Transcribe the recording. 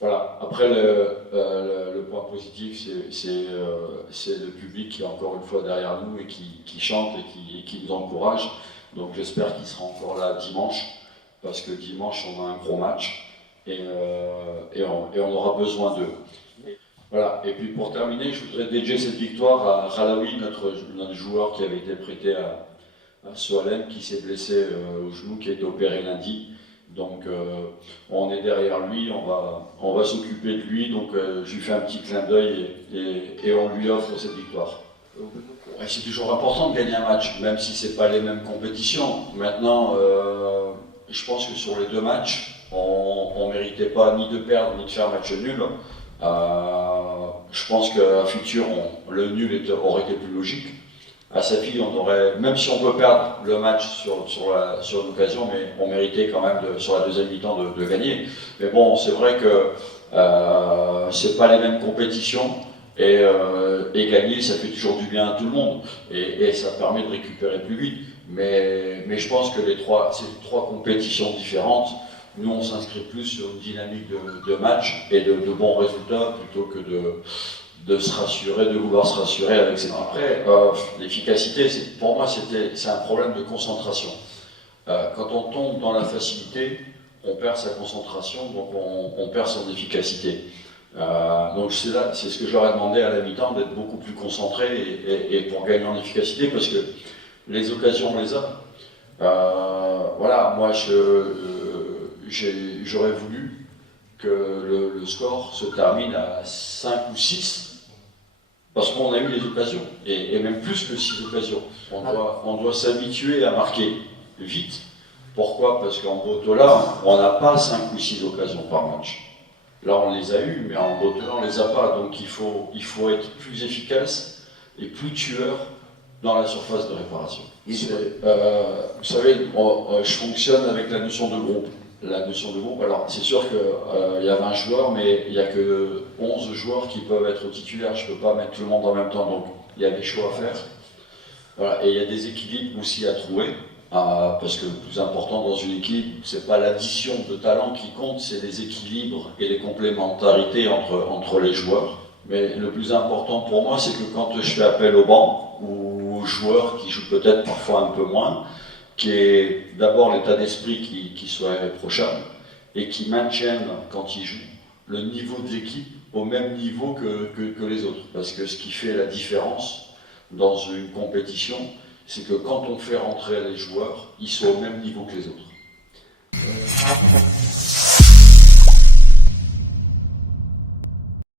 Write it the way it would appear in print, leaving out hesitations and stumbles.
Voilà. Après, le point positif, c'est le public qui est encore une fois derrière nous et qui chante et qui nous encourage. Donc j'espère qu'il sera encore là dimanche, parce que dimanche, on a un gros match et on aura besoin d'eux. Voilà. Et puis pour terminer, je voudrais dédier cette victoire à Ralawi, notre joueur qui avait été prêté à Soalem, qui s'est blessé au genou, qui a été opéré lundi. Donc on est derrière lui, on va s'occuper de lui, donc je lui fais un petit clin d'œil et on lui offre cette victoire. Et c'est toujours important de gagner un match, même si c'est pas les mêmes compétitions. Maintenant, je pense que sur les deux matchs, on ne méritait pas ni de perdre ni de faire match nul. Je pense qu'à futur, le nul aurait été plus logique. À sa fille, on aurait, même si on peut perdre le match sur l'occasion, mais on méritait quand même sur la deuxième mi-temps de gagner. Mais bon, c'est vrai que c'est pas les mêmes compétitions et gagner, ça fait toujours du bien à tout le monde et ça permet de récupérer plus vite. Mais je pense que c'est trois compétitions différentes. Nous, on s'inscrit plus sur une dynamique de match et de bons résultats plutôt que de se rassurer, de vouloir se rassurer avec ses... Après, l'efficacité, pour moi, c'est un problème de concentration. Quand on tombe dans la facilité, on perd sa concentration, donc on perd son efficacité. Donc c'est ce que je leur ai demandé à la mi-temps, d'être beaucoup plus concentré et pour gagner en efficacité, parce que les occasions, on les a. Voilà, moi, j'aurais voulu que le score se termine à 5 ou 6, parce qu'on a eu les occasions, et même plus que 6 occasions. On doit s'habituer à marquer vite. Pourquoi? Parce qu'en Botola, on n'a pas 5 ou 6 occasions par match. Là, on les a eues, mais en Botola, on ne les a pas. Donc il faut être plus efficace et plus tueur dans la surface de réparation. Vous savez, je fonctionne avec la notion de groupe. La notion de groupe, alors c'est sûr qu'il y a 20 joueurs, mais il n'y a que 11 joueurs qui peuvent être titulaires. Je ne peux pas mettre tout le monde en même temps, donc il y a des choix à faire. Voilà. Et il y a des équilibres aussi à trouver, parce que le plus important dans une équipe, c'est pas l'addition de talents qui compte, c'est les équilibres et les complémentarités entre les joueurs. Mais le plus important pour moi, c'est que quand je fais appel au banc ou aux joueurs qui jouent peut-être parfois un peu moins, qui est d'abord l'état d'esprit qui soit irréprochable et qui maintienne, quand ils jouent, le niveau de l'équipe au même niveau que les autres. Parce que ce qui fait la différence dans une compétition, c'est que quand on fait rentrer les joueurs, ils sont au même niveau que les autres.